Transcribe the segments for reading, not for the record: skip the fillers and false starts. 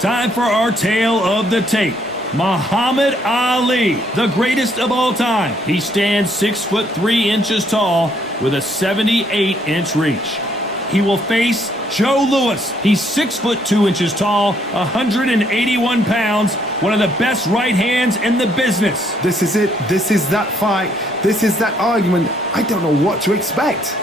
Time for our tale of the tape. Muhammad Ali, the greatest of all time. He stands 6'3" tall with a 78-inch reach. He will face Joe Louis. He's 6'2" tall, 181 pounds, one of the best right hands in the business. This is it. This is that fight. This is that argument. I don't know what to expect.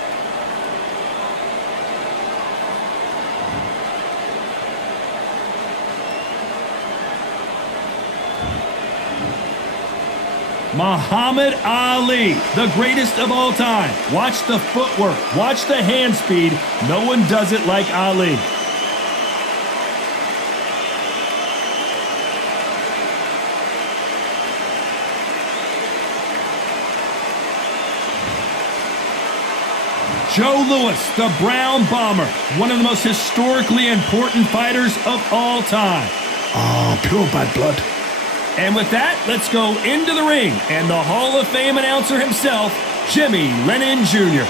Muhammad Ali, the greatest of all time. Watch the footwork. Watch the hand speed. No one does it like Ali. Joe Louis, the Brown Bomber, one of the most historically important fighters of all time. Oh, pure bad blood. And with that, let's go into the ring and the Hall of Fame announcer himself, Jimmy Lennon Jr.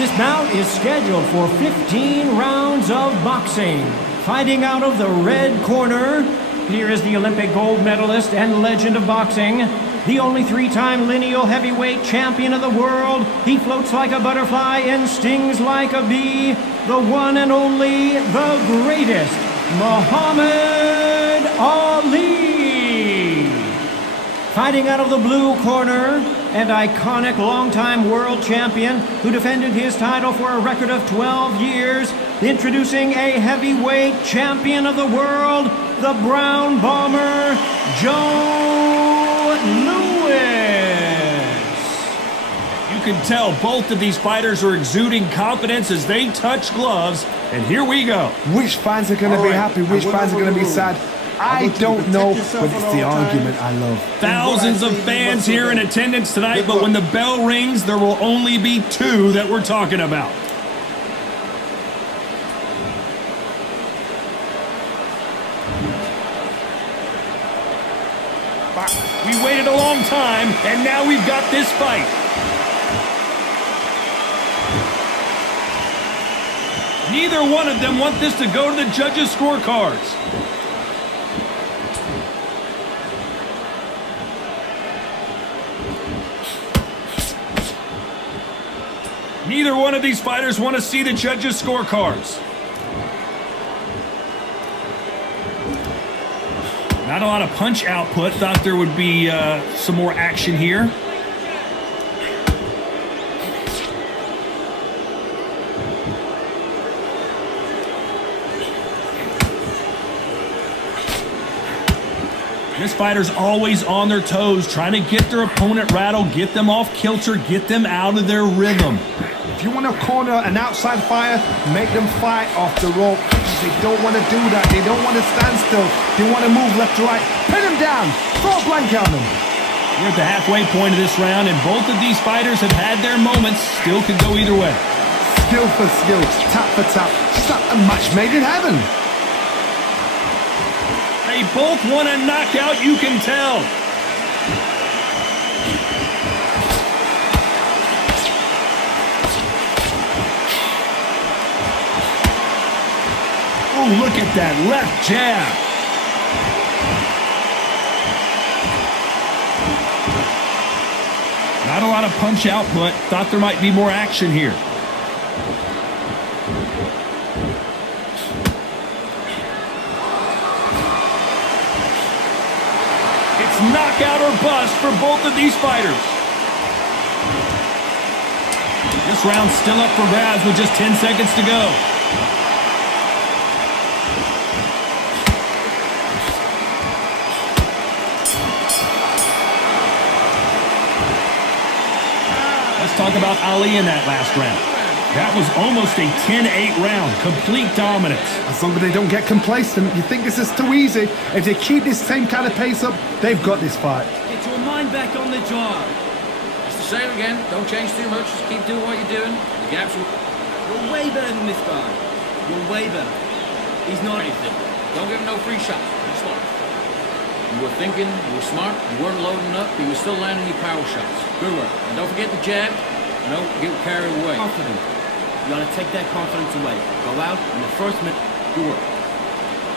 This bout is scheduled for 15 rounds of boxing. Fighting out of the red corner, here is the Olympic gold medalist and legend of boxing, the only three-time lineal heavyweight champion of the world. He floats like a butterfly and stings like a bee. The one and only, the greatest, Muhammad Ali. Fighting out of the blue corner, an iconic longtime world champion who defended his title for a record of 12 years. Introducing a heavyweight champion of the world, the Brown Bomber, Joe Louis. You can tell both of these fighters are exuding confidence as they touch gloves, and here we go. Which fans are going to be happy? Which fans are going to be sad? I don't know, but it's the argument I love. Thousands of fans here in attendance tonight, but when the bell rings, there will only be two that we're talking about. We waited a long time, and now we've got this fight. Neither one of them want this to go to the judges' scorecards. Neither one of these fighters want to see the judges' scorecards. Not a lot of punch output. Thought there would be some more action here. This fighter's always on their toes, trying to get their opponent rattled, get them off kilter, get them out of their rhythm. If you want to corner an outside fighter, make them fight off the rope. They don't want to do that. They don't want to stand still. They want to move left to right. Pin them down. Throw a blanket on them. We're at the halfway point of this round, and both of these fighters have had their moments. Still could go either way. Skill for skill, tap for tap. Just like a match made in heaven. They both want a knockout, you can tell. Oh, look at that left jab. Not a lot of punch output. Thought there might be more action here. It's knockout or bust for both of these fighters. This round's still up for grabs with just 10 seconds to go. Let's talk about Ali in that last round. That was almost a 10-8 round, complete dominance. As long as they don't get complacent, you think this is too easy. If they keep this same kind of pace up, they've got this fight. Get your mind back on the job. It's the same again. Don't change too much. Just keep doing what you're doing. The gaps will... You're way better than this guy. You're way better. He's not anything. Don't give him no free shots. Be smart. You were thinking, you were smart, you weren't loading up, but you were still landing your power shots. Good work. And don't forget the jab. Don't get carried away. Confident. You gotta take that confidence away. Go out in the first minute, do work.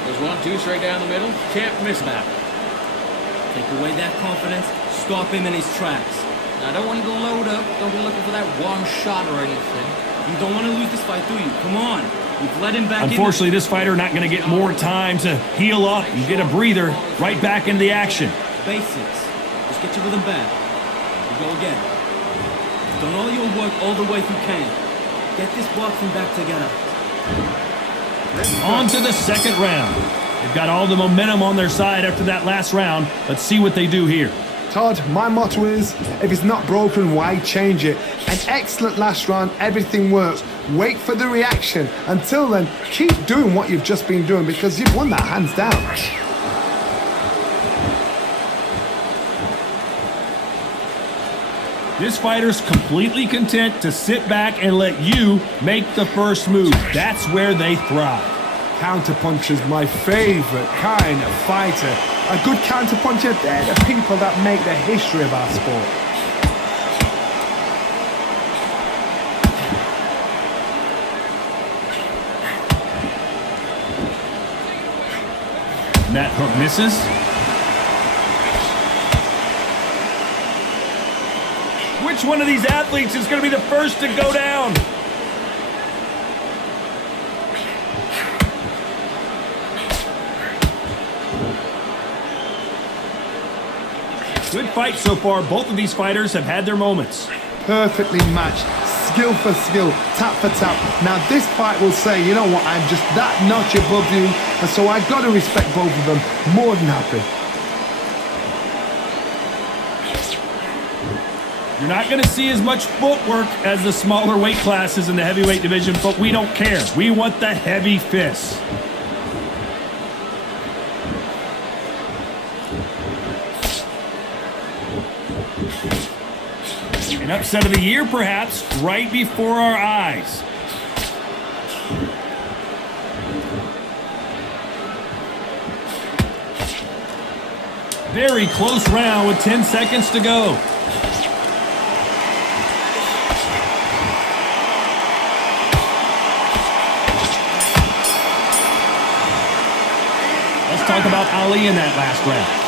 There's 1-2 straight down the middle. Can't miss that. Take away that confidence, stop him in his tracks. Now, I don't want you to load up. Don't be looking for that one shot or anything. You don't want to lose this fight, do you? Come on. You've let him back in. Unfortunately, this fighter not going to get more time to heal up and get a breather right back into the action. Basics. Just get your rhythm back. We go again. You've done all your work all the way through camp. Get this boxing back together. On to the second round. They've got all the momentum on their side after that last round. Let's see what they do here. Todd, my motto is, if it's not broken, why change it? An excellent last round, everything works. Wait for the reaction. Until then, keep doing what you've just been doing because you've won that hands down. This fighter's completely content to sit back and let you make the first move. That's where they thrive. Counterpuncher's my favorite kind of fighter. A good counterpuncher, they're the people that make the history of our sport. And that hook misses. Which one of these athletes is going to be the first to go down? Good fight so far. Both of these fighters have had their moments. Perfectly matched, skill for skill, tap for tap. Now this fight will say, you know what, I'm just that notch above you, and so I've got to respect both of them. More than happy. You're not going to see as much footwork as the smaller weight classes in the heavyweight division, but we don't care. We want the heavy fists. An upset of the year, perhaps, right before our eyes. Very close round with 10 seconds to go. Let's talk about Ali in that last round.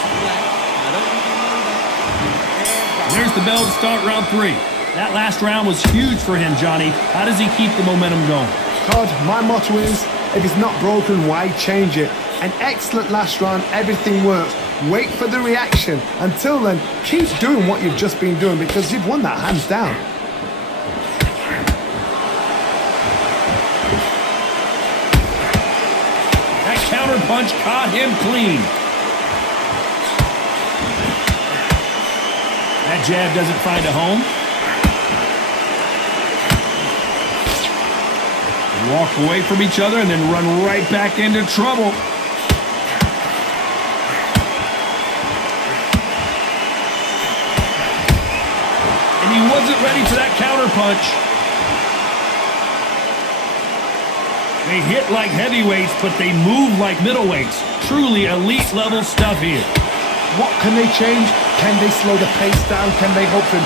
There's the bell to start round 3. That last round was huge for him, Johnny. How does he keep the momentum going? Todd, my motto is, if it's not broken, why change it? An excellent last round, everything works. Wait for the reaction. Until then, keep doing what you've just been doing because you've won that hands down. That counter punch caught him clean. That jab doesn't find a home. Walk away from each other and then run right back into trouble. And he wasn't ready for that counter punch. They hit like heavyweights, but they move like middleweights. Truly elite level stuff here. What can they change? Can they slow the pace down? Can they hope to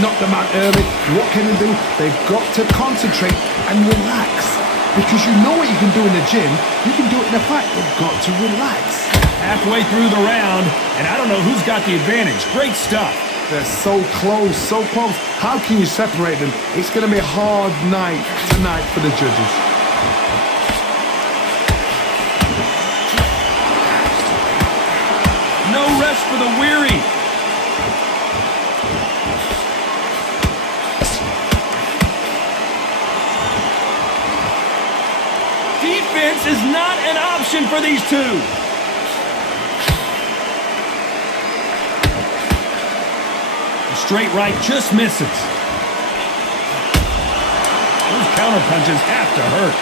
knock them out early? What can they do? They've got to concentrate and relax. Because you know what you can do in the gym, you can do it in a fight. They've got to relax. Halfway through the round, and I don't know who's got the advantage. Great stuff. They're so close, so close. How can you separate them? It's going to be a hard night tonight for the judges. No rest for the weary. Defense is not an option for these two. The straight right just misses. Those counter punches have to hurt.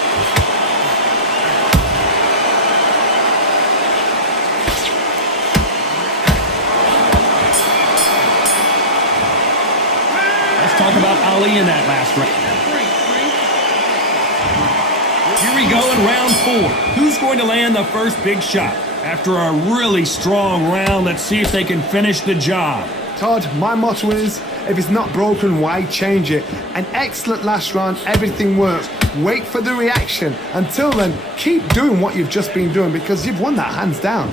Talk about Ali in that last round. Here we go in round 4. Who's going to land the first big shot? After a really strong round, let's see if they can finish the job. Todd, my motto is, If it's not broken, why change it? An excellent last round, everything works. Wait for the reaction. Until then, keep doing what you've just been doing because you've won that hands down.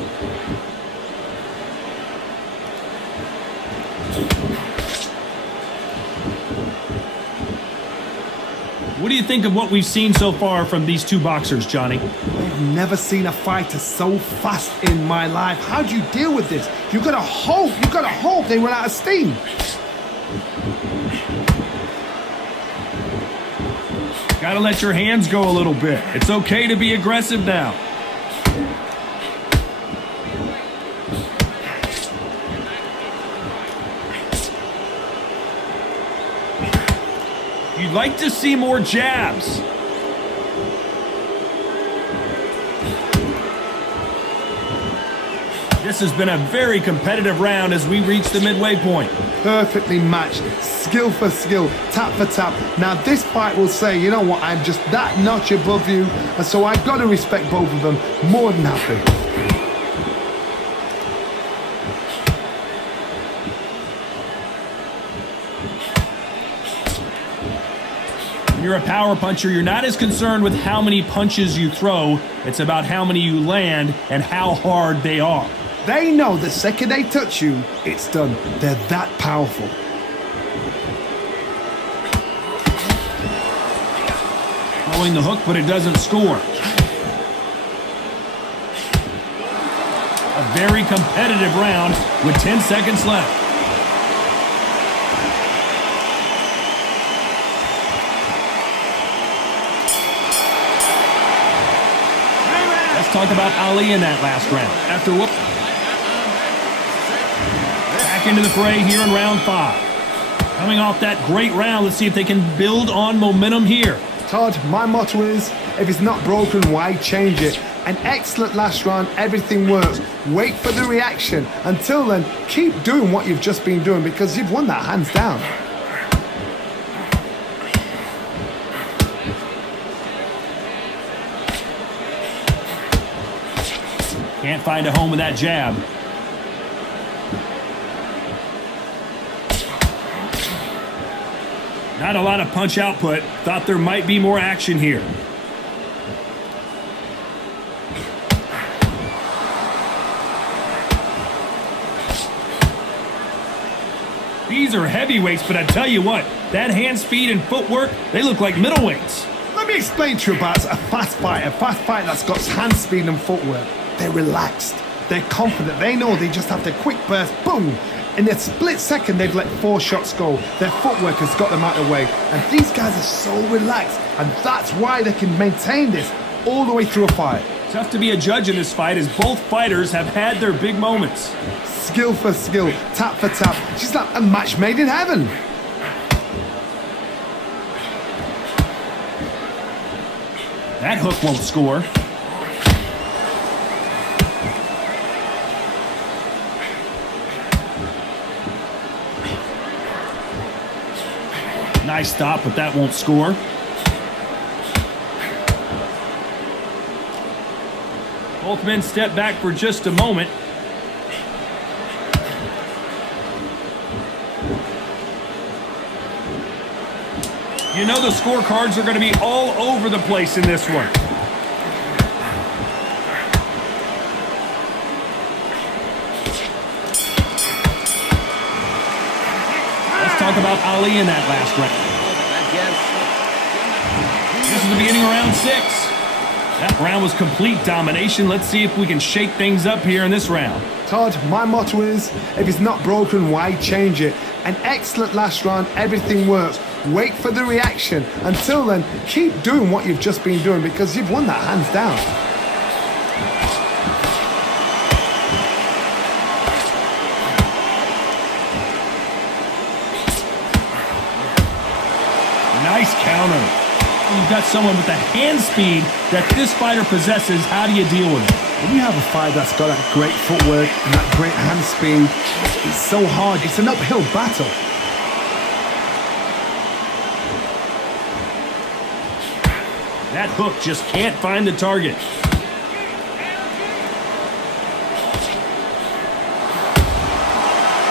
What do you think of what we've seen so far from these two boxers, Johnny? I've never seen a fighter so fast in my life. How do you deal with this? You've got to hope they run out of steam. Gotta let your hands go a little bit. It's okay to be aggressive now. You'd like to see more jabs. This has been a very competitive round as we reach the midway point. Perfectly matched, skill for skill, tap for tap. Now this fight will say, you know what, I'm just that notch above you, and so I've got to respect both of them more than happy. When you're a power puncher, you're not as concerned with how many punches you throw. It's about how many you land and how hard they are. They know the second they touch you, it's done. They're that powerful. Throwing the hook, but it doesn't score. A very competitive round with 10 seconds left. Let's talk about Ali in that last round. After whoop. Back into the fray here in round 5. Coming off that great round, let's see if they can build on momentum here. Todd, my motto is, if it's not broken, why change it? An excellent last round, everything works. Wait for the reaction. Until then, keep doing what you've just been doing because you've won that hands down. Can't find a home with that jab. Not a lot of punch output. Thought there might be more action here. These are heavyweights, but I tell you what, that hand speed and footwork, they look like middleweights. Let me explain to you about a fast fighter that's got hand speed and footwork. They're relaxed, they're confident, they know they just have to quick burst, boom! In a split second, they've let 4 shots go. Their footwork has got them out of the way. And these guys are so relaxed, and that's why they can maintain this all the way through a fight. Tough to be a judge in this fight as both fighters have had their big moments. Skill for skill, tap for tap. She's like a match made in heaven. That hook won't score. Nice stop, but that won't score. Both men step back for just a moment. You know the scorecards are going to be all over the place in this one. Let's talk about Ali in that last round. This is the beginning of round 6. That round was complete domination. Let's see if we can shake things up here in this round. Todd, my motto is, if it's not broken, why change it? An excellent last round, everything works. Wait for the reaction. Until then, keep doing what you've just been doing because you've won that hands down. Nice counter. You've got someone with the hand speed that this fighter possesses. How do you deal with it? When you have a fighter that's got that great footwork and that great hand speed, it's so hard. It's an uphill battle. That hook just can't find the target.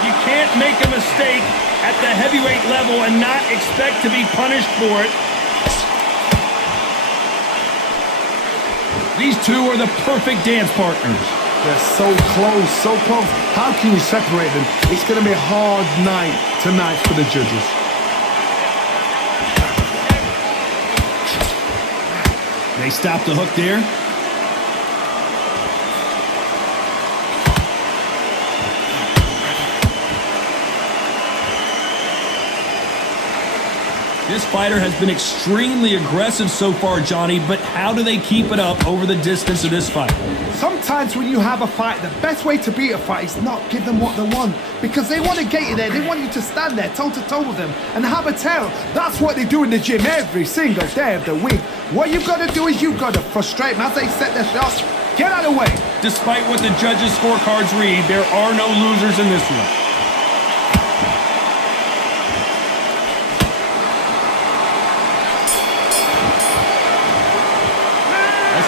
You can't make a mistake at the heavyweight level and not expect to be punished for it. These two are the perfect dance partners. They're so close, so close. How can you separate them? It's going to be a hard night tonight for the judges. They stop the hook there. This fighter has been extremely aggressive so far, Johnny, but how do they keep it up over the distance of this fight? Sometimes when you have a fight, the best way to beat a fight is not give them what they want. Because they want to get you there. They want you to stand there toe-to-toe with them and have a tell. That's what they do in the gym every single day of the week. What you've got to do is you've got to frustrate them as they set their shots. Get out of the way. Despite what the judges' scorecards read, there are no losers in this one.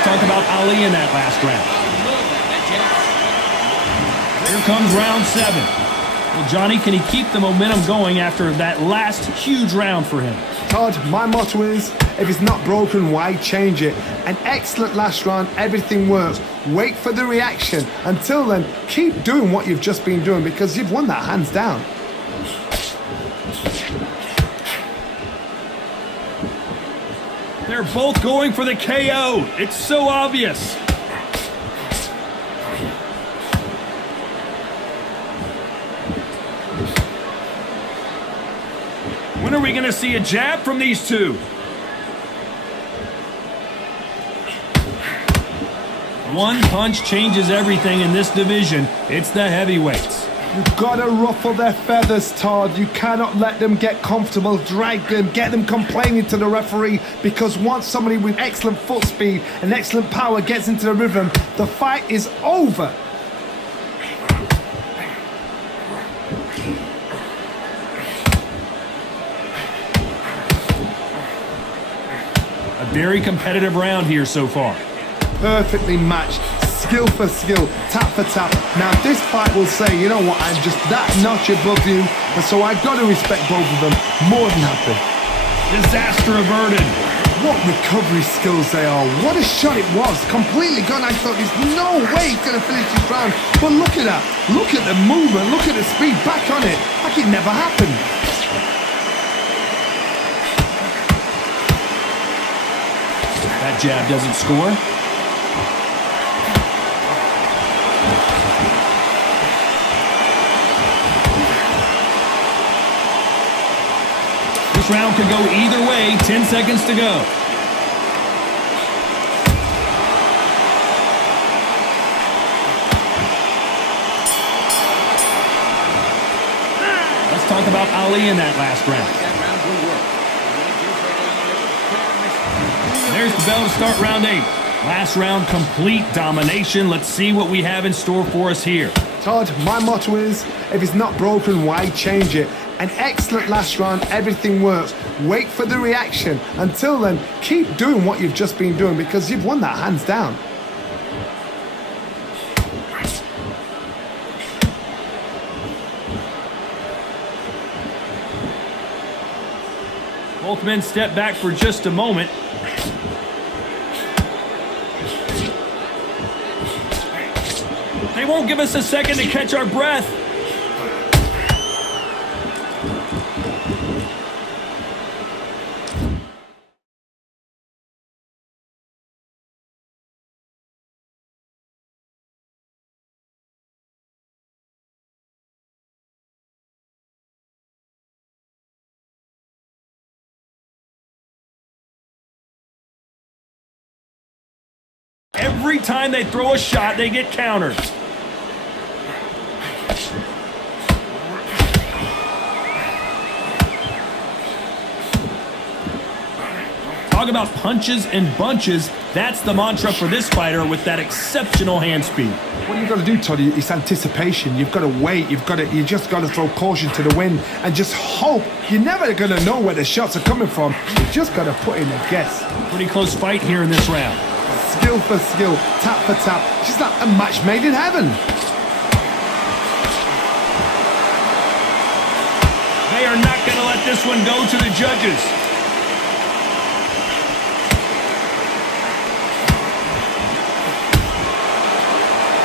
Talk about Ali in that last round. Here comes round 7. Well, Johnny, can he keep the momentum going after that last huge round for him? Todd, my motto is, if it's not broken, why change it? An excellent last round, everything works. Wait for the reaction. Until then, keep doing what you've just been doing because you've won that hands down. They're both going for the KO. It's so obvious. When are we going to see a jab from these two? One punch changes everything in this division. It's the heavyweights. You've got to ruffle their feathers, Todd. You cannot let them get comfortable, drag them, get them complaining to the referee, because once somebody with excellent foot speed and excellent power gets into the rhythm, the fight is over. A very competitive round here so far. Perfectly matched. Skill for skill, tap for tap. Now this fight will say, you know what, I'm just that notch above you, and so I've got to respect both of them more than happy. Disaster averted. What recovery skills they are. What a shot it was. Completely gone. I thought there's no way he's going to finish this round. But look at that. Look at the movement. Look at the speed. Back on it. Like it never happened. That jab doesn't score. This round could go either way. 10 seconds to go. Let's talk about Ali in that last round. There's the bell to start round 8. Last round, complete domination. Let's see what we have in store for us here. Todd, my motto is, if it's not broken, why change it? An excellent last round, everything works. Wait for the reaction. Until then, keep doing what you've just been doing because you've won that hands down. Both men step back for just a moment. They won't give us a second to catch our breath. Every time they throw a shot, they get countered. Talk about punches and bunches. That's the mantra for this fighter with that exceptional hand speed. What you've got to do, Toddy, is anticipation. You've got to wait. You just got to throw caution to the wind and just hope. You're never going to know where the shots are coming from. You just got to put in a guess. Pretty close fight here in this round. Skill for skill, tap for tap. She's like a match made in heaven. They are not going to let this one go to the judges.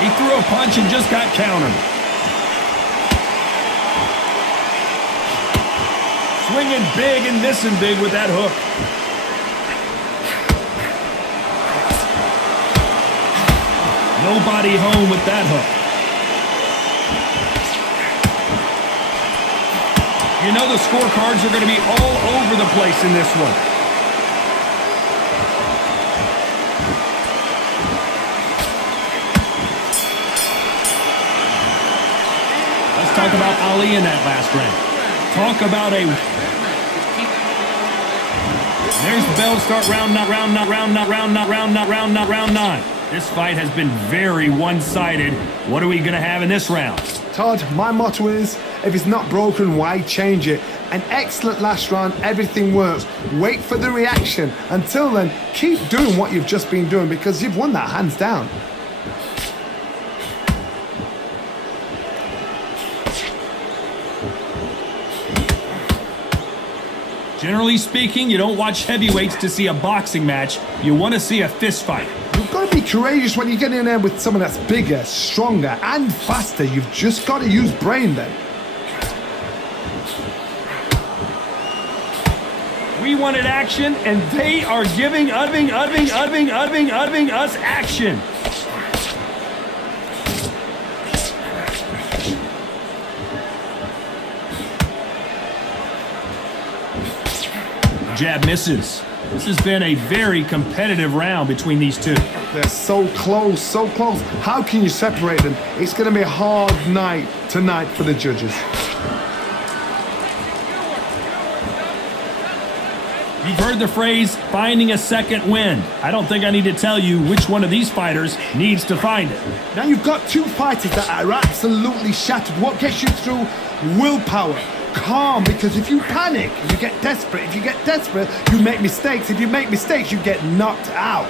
He threw a punch and just got countered. Swinging big and missing big with that hook. Nobody home with that hook. You know the scorecards are going to be all over the place in this one. Let's talk about Ali in that last round. Talk about a... There's the bell to start round 9. This fight has been very one-sided. What are we going to have in this round? Todd, my motto is, if it's not broken, why change it? An excellent last round, everything works. Wait for the reaction. Until then, keep doing what you've just been doing because you've won that hands down. Generally speaking, you don't watch heavyweights to see a boxing match. You want to see a fist fight. You've got to be courageous when you get in there with someone that's bigger, stronger, and faster. You've just got to use brain then. We wanted action, and they are giving us action. Jab misses. This has been a very competitive round between these two. They're so close, so close. How can you separate them? It's going to be a hard night tonight for the judges. You've heard the phrase, finding a second wind. I don't think I need to tell you which one of these fighters needs to find it. Now you've got two fighters that are absolutely shattered. What gets you through? Willpower. Calm, because if you panic, you get desperate. If you get desperate, you make mistakes. If you make mistakes, you get knocked out.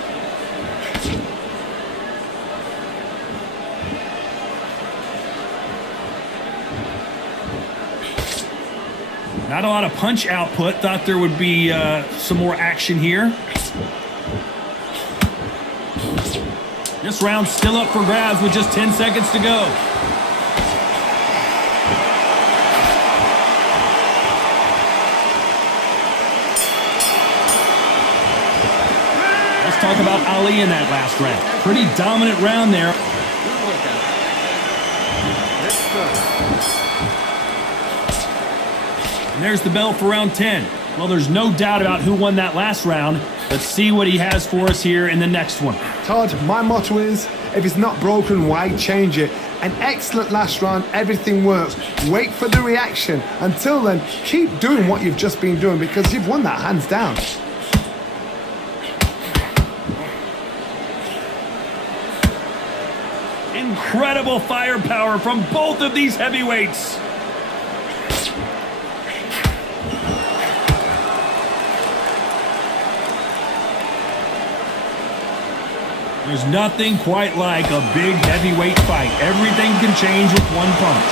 Not a lot of punch output. Thought there would be some more action here. This round's still up for grabs with just 10 seconds to go. Let's talk about Ali in that last round. Pretty dominant round there. And there's the bell for round 10. Well, there's no doubt about who won that last round. Let's see what he has for us here in the next one. Todd, my motto is, if it's not broken, why change it? An excellent last round, everything works. Wait for the reaction. Until then, keep doing what you've just been doing because you've won that hands down. Incredible firepower from both of these heavyweights. There's nothing quite like a big heavyweight fight. Everything can change with one punch.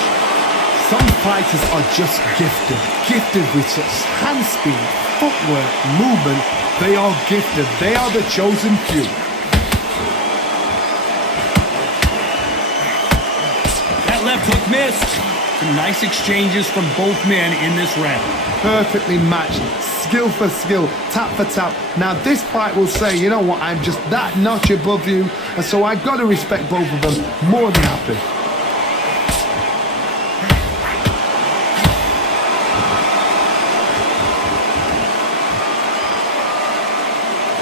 Some fighters are just gifted with such hand speed, footwork, movement. They are gifted. They are the chosen few. That left hook missed. Some nice exchanges from both men in this round. Perfectly matched, skill for skill, tap for tap. Now this fight will say, you know what, I'm just that notch above you, and so I've got to respect both of them more than happy.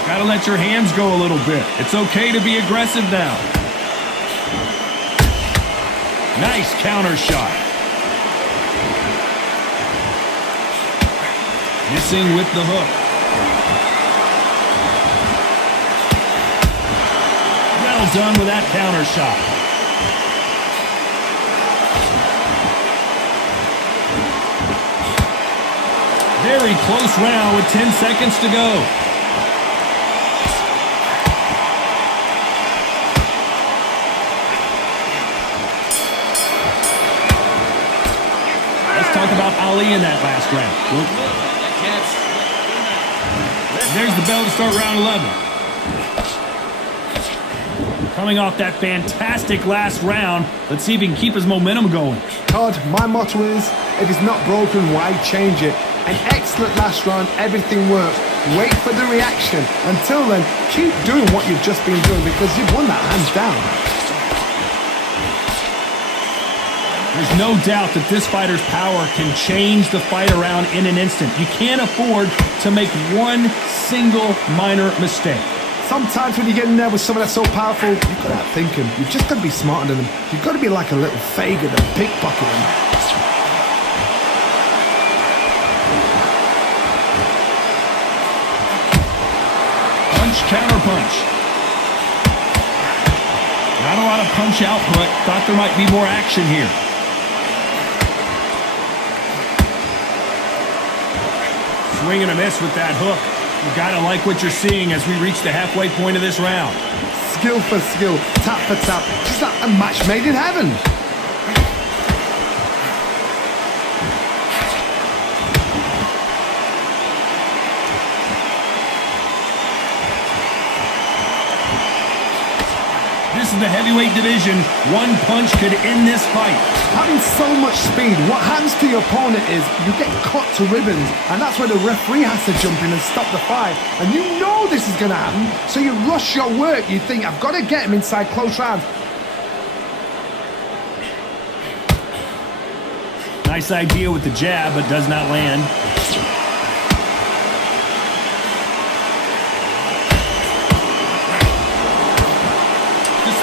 Gotta let your hands go a little bit. It's okay to be aggressive now. Nice counter shot. Missing with the hook. Well done with that counter shot. Very close round with 10 seconds to go. Let's talk about Ali in that last round. There's the bell to start round 11. Coming off that fantastic last round, let's see if he can keep his momentum going. Todd, my motto is, if it's not broken, why change it? An excellent last round, everything works. Wait for the reaction. Until then, keep doing what you've just been doing because you've won that hands down. There's no doubt that this fighter's power can change the fight around in an instant. You can't afford to make one single minor mistake. Sometimes when you get in there with someone that's so powerful, you've got to outthink him. You've just got to be smarter than him. You've got to be like a little faggot and pickpocket him. Punch, counter punch. Not a lot of punch output. Thought there might be more action here. Swing and a miss with that hook. You gotta like what you're seeing as we reach the halfway point of this round. Skill for skill, tap for tap. Just like a match made in heaven. This is the heavyweight division. One punch could end this fight. Having so much speed, what happens to your opponent is you get cut to ribbons, and that's where the referee has to jump in and stop the fight. And you know this is going to happen, so you rush your work. You think, I've got to get him inside close rounds. Nice idea with the jab, but does not land.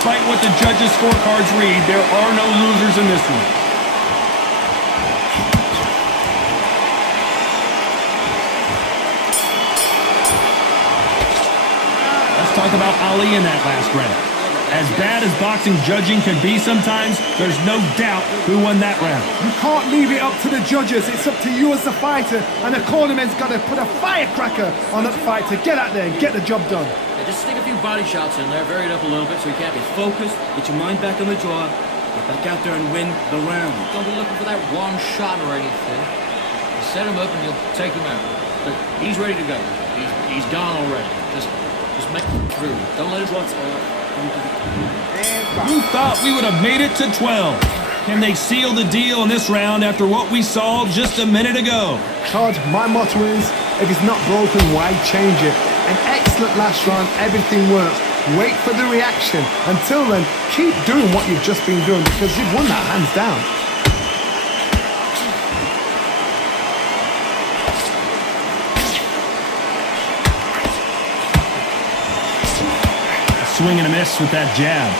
Despite what the judges' scorecards read, there are no losers in this one. Let's talk about Ali in that last round. As bad as boxing judging can be sometimes, there's no doubt who won that round. You can't leave it up to the judges. It's up to you as the fighter, and the cornerman's got to put a firecracker on that fight to get out there and get the job done. Yeah, just stick a few body shots in there, vary it up a little bit so you can't be focused, get your mind back on the draw, get back out there and win the round. Don't be looking for that one shot or anything. You set him up and you'll take him out. Look, he's ready to go. He's gone already. Just make it through. Don't let his luck Who thought we would have made it to 12? Can they seal the deal in this round after what we saw just a minute ago? Todd, my motto is, if it's not broken, why change it? An excellent last round, everything works. Wait for the reaction. Until then, keep doing what you've just been doing because you've won that hands down. A swing and a miss with that jab.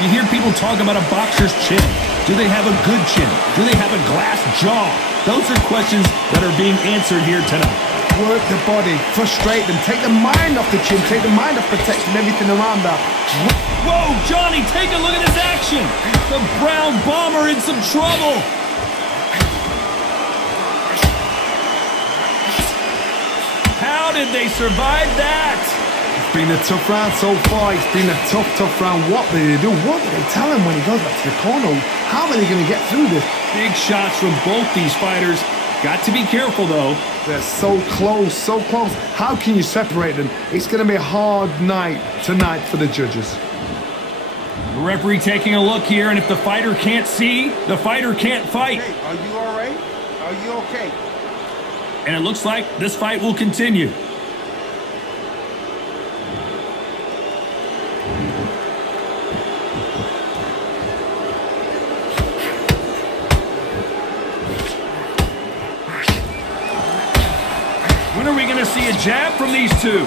You hear people talk about a boxer's chin. Do they have a good chin? Do they have a glass jaw? Those are questions that are being answered here tonight. Work the body, frustrate them, take the mind off the chin, take the mind off protecting everything around that. Whoa, Johnny, take a look at this action. The Brown Bomber in some trouble. How did they survive that? It's been a tough round so far. It's been a tough round. What do they do? What do they tell him when he goes back to the corner? How are they going to get through this? Big shots from both these fighters. Got to be careful, though. They're so close, so close. How can you separate them? It's going to be a hard night tonight for the judges. The referee taking a look here, and if the fighter can't see, the fighter can't fight. Hey, are you all right? Are you okay? And it looks like this fight will continue. When are we going to see a jab from these two?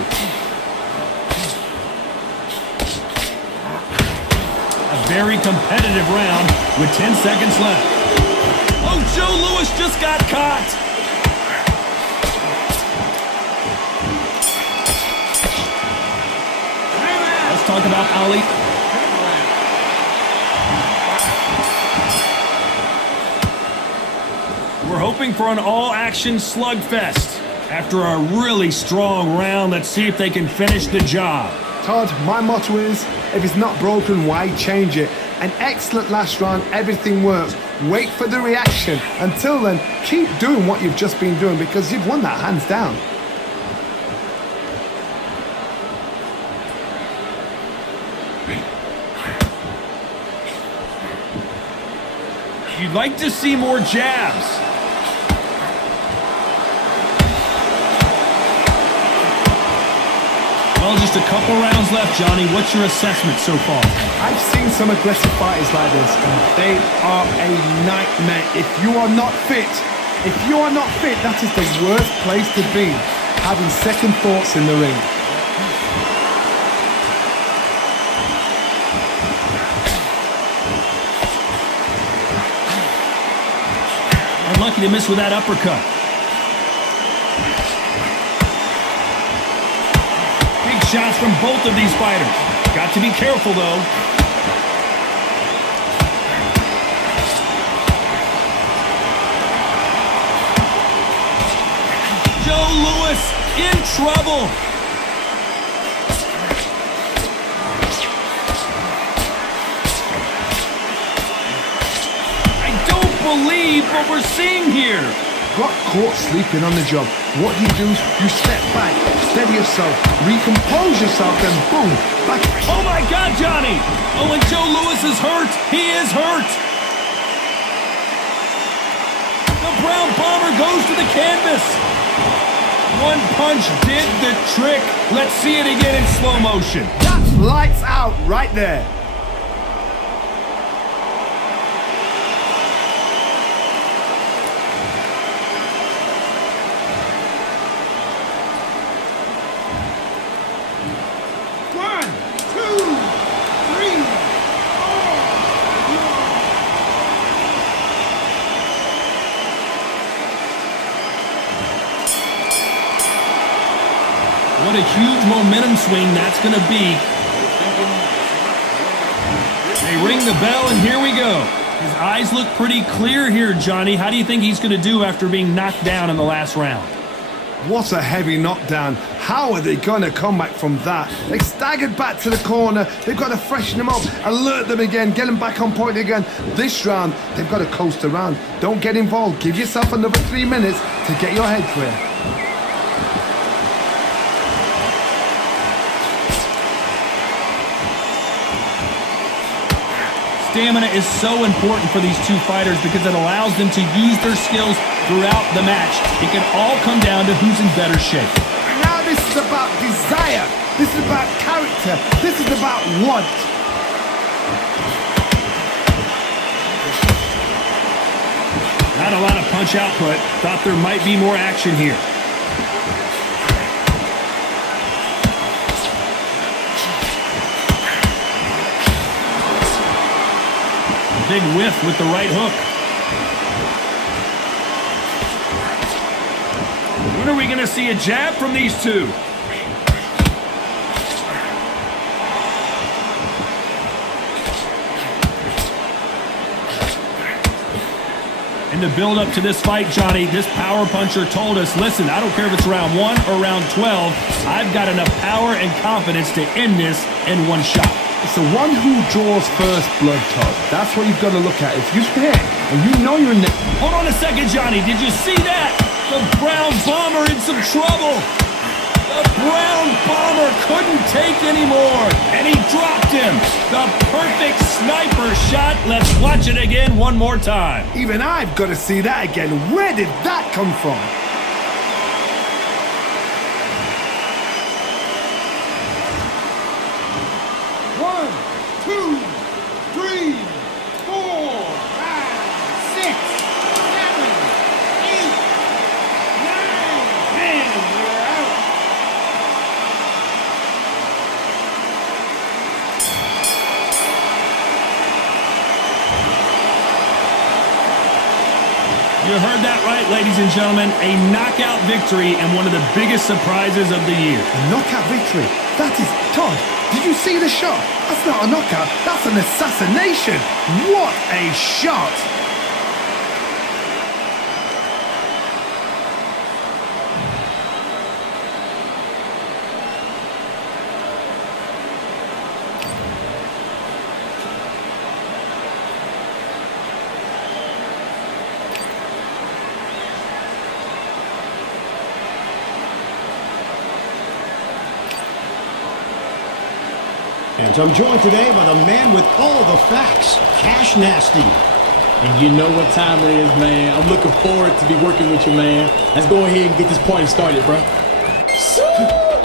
A very competitive round with 10 seconds left. Oh, Joe Louis just got caught. Let's talk about Ali. We're hoping for an all-action slugfest. After a really strong round, let's see if they can finish the job. Todd, my motto is, if it's not broken, why change it? An excellent last round, everything works. Wait for the reaction. Until then, keep doing what you've just been doing because you've won that hands down. You'd like to see more jabs. Well, just a couple rounds left, Johnny. What's your assessment so far? I've seen some aggressive fighters like this, and they are a nightmare. If you are not fit, that is the worst place to be, having second thoughts in the ring. Unlucky to miss with that uppercut. Big shots from both of these fighters. Got to be careful, though. Joe Louis in trouble. I don't believe what we're seeing here. Got caught sleeping on the job. What you do is you step back, steady yourself, recompose yourself, then boom, back. Oh my God, Johnny! Oh, and Joe Louis is hurt. He is hurt. The Brown Bomber goes to the canvas. One punch did the trick. Let's see it again in slow motion. That's lights out right there. What a huge momentum swing that's going to be. They ring the bell, and here we go. His eyes look pretty clear here, Johnny. How do you think he's going to do after being knocked down in the last round? What a heavy knockdown. How are they going to come back from that? They staggered back to the corner. They've got to freshen them up, alert them again, get them back on point again. This round, they've got to coast around. Don't get involved. Give yourself another 3 minutes to get your head clear. Stamina is so important for these two fighters because it allows them to use their skills throughout the match. It can all come down to who's in better shape. Now this is about desire. This is about character. This is about want. Not a lot of punch output. Thought there might be more action here. Big whiff with the right hook. When are we going to see a jab from these two? In the build-up to this fight, Johnny, this power puncher told us, listen, I don't care if it's round 1 or round 12, I've got enough power and confidence to end this in one shot. It's the one who draws first blood, Todd. That's what you've got to look at. If you hit and you know you're in the... Hold on a second, Johnny. Did you see that? The Brown Bomber in some trouble. The Brown Bomber couldn't take anymore, and he dropped him. The perfect sniper shot. Let's watch it again one more time. Even I've got to see that again. Where did that come from? You heard that right, ladies and gentlemen. A knockout victory and one of the biggest surprises of the year. A knockout victory? That is... Todd, did you see the shot? That's not a knockout. That's an assassination. What a shot. And I'm joined today by the man with all the facts, Cash Nasty. And you know what time it is, man. I'm looking forward to be working with you, man. Let's go ahead and get this party started, bro. So,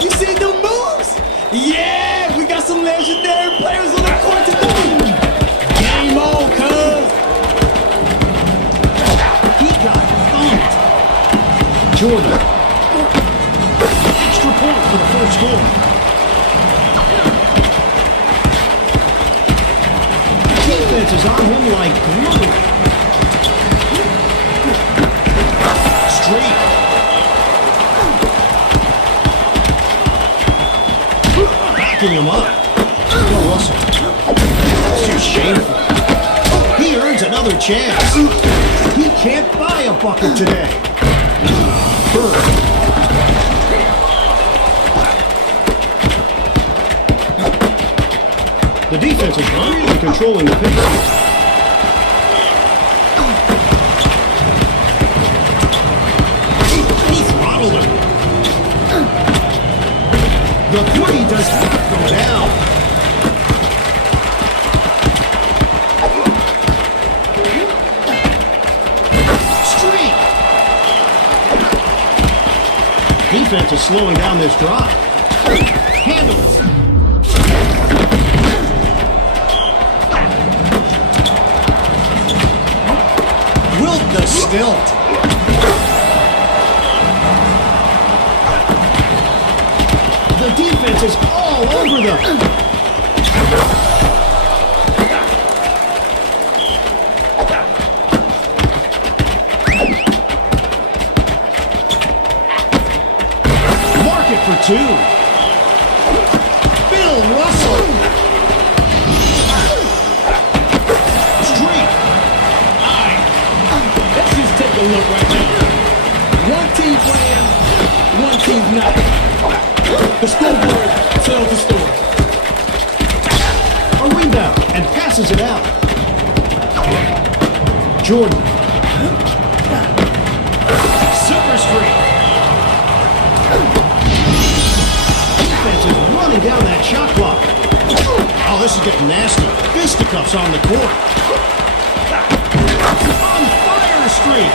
you see the moves? Yeah, we got some legendary players on the court today. Game on, cuz. He got thumped. Jordan. Extra point for the first score. Defense is on him like glue. Straight. Backing him up. Oh, Russell. That's too shameful. He earns another chance. He can't buy a bucket today. Bird. The defense is really controlling the pace here. He throttled him. The three does not go down. Streak. Defense is slowing down this drive. Handles. Wilt the stilt. The defense is all over them. Mark it for two. Bill Russell. Streak. Let's just take a look right now. One team playing, one team not. The scoreboard tells the story. A rebound and passes it out. Jordan. Super streak. Defense is running down that shot clock. Oh, this is getting nasty. Fisticuffs on the court. On fire streak.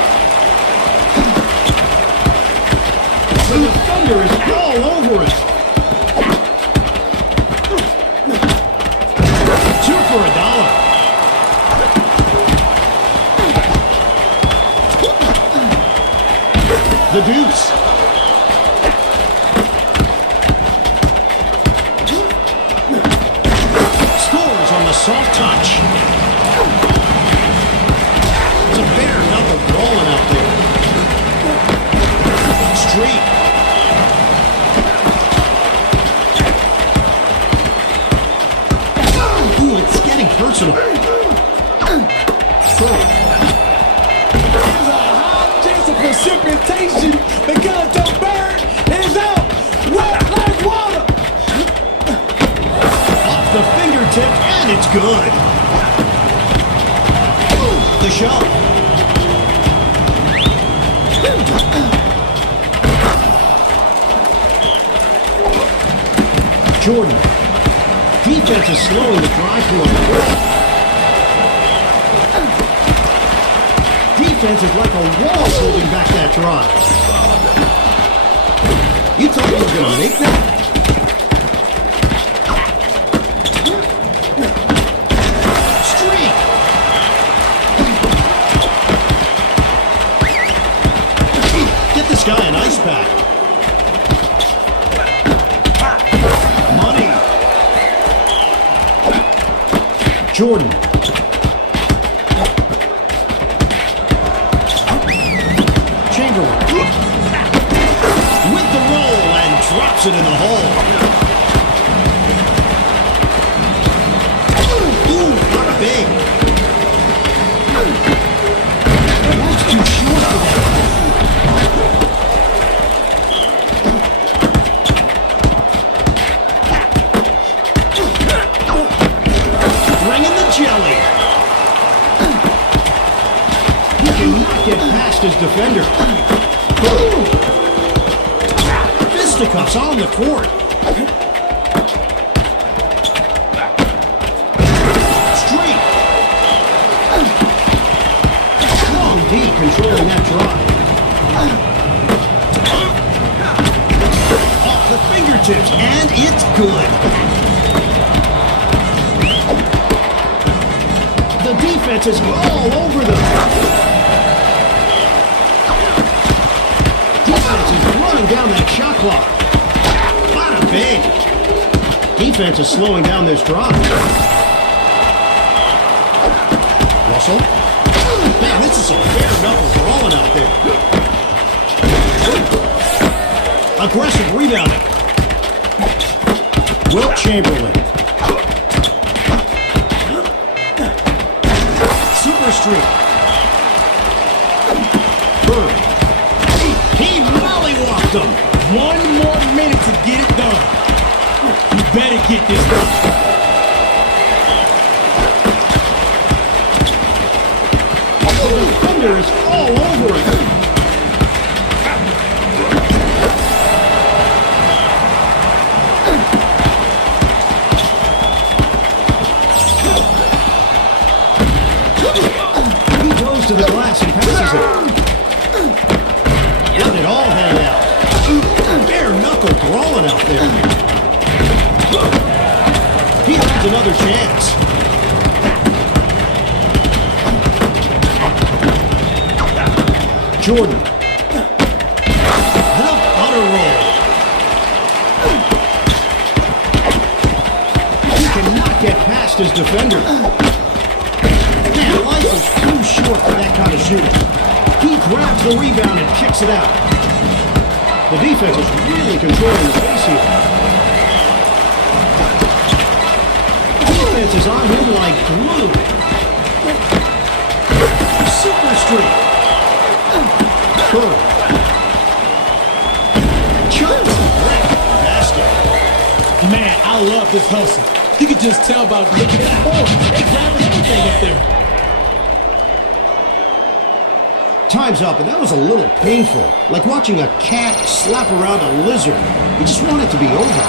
The defender is all over it. Two for $1. The deuce. Scores on the soft touch. It's a bare knuckle rolling out there. Streak. Ooh, it's getting personal. Throw. There's a high chance of precipitation because the bird is out wet like water. Off the fingertip, and it's good. Ooh, the shot. Jordan. Defense is slowing the drive to him. Defense is like a wall holding back that drive. You thought he was going to make that? Streak. Get this guy an ice pack. Money. Jordan. Chamberlain. With the roll and drops it in the hole. Ooh, not big. That's too short for that. Bringing the jelly. He cannot get past his defender. Fisticuffs on the court. controlling that drive. Off the fingertips, and it's good. The defense is all over them. Defense is running down that shot clock. Bada bing. Defense is slowing down this drive. Russell. Man, this is some bare knuckle brawling out there. Aggressive rebounding. Wilt Chamberlain. Super streak. Bird. He mollywalked him. 1 more minute to get it done. You better get this done. The defender is all over it. He goes to the glass and passes it. Let it all hang out. Bare knuckle brawling out there. He has another chance. Jordan. The butter roll. He cannot get past his defender. Man, life is too short for that kind of shooting. He grabs the rebound and kicks it out. The defense is really controlling the pace here. Defense is on him like glue. Super streak. Curl. Chuck. Basket. Man, I love this hustle. You can just tell by looking at that ball. They grabbing everything up there. Time's up, and that was a little painful. Like watching a cat slap around a lizard. You just want it to be over.